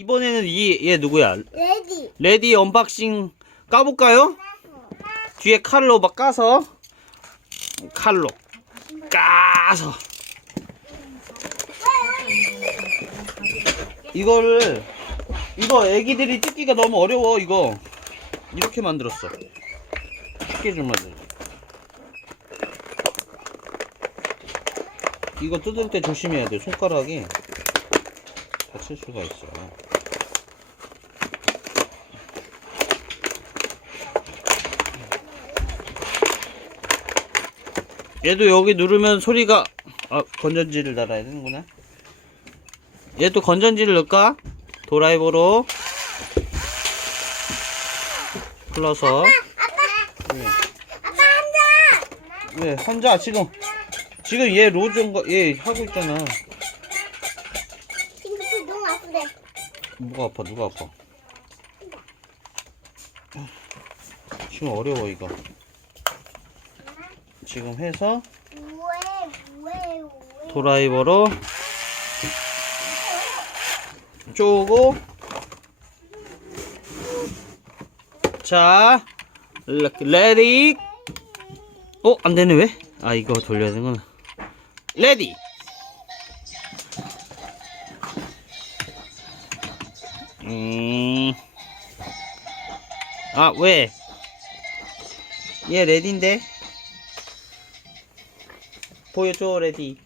이번에는 이 얘 누구야? 레디. 레디 언박싱 까볼까요? 뒤에 칼로 막 까서 칼로 까서 이거를 이거 애기들이 뜯기가 너무 어려워 이거 이렇게 만들었어 쉽게 좀 만들어 이거 뜯을 때 조심해야 돼 손가락이 다칠 수가 있어 얘도 여기 누르면 소리가 아 건전지를 달아야 되는구나 얘도 건전지를 넣을까? 도라이버로 풀어서 네. 아빠 앉아. 네 혼자 지금 지금 얘 로즈인가 얘 하고 있잖아 핑크색 너무 아픈데. 뭐가 아파 누가 아파? 지금 어려워 이거. 지금 해서. 도라이버로 쪼고. 자 레- 레디 어 안되네 왜? 아 이거 돌려야 되는구나. 레디 음 아 왜? 얘 레디인데? 보여줘 레디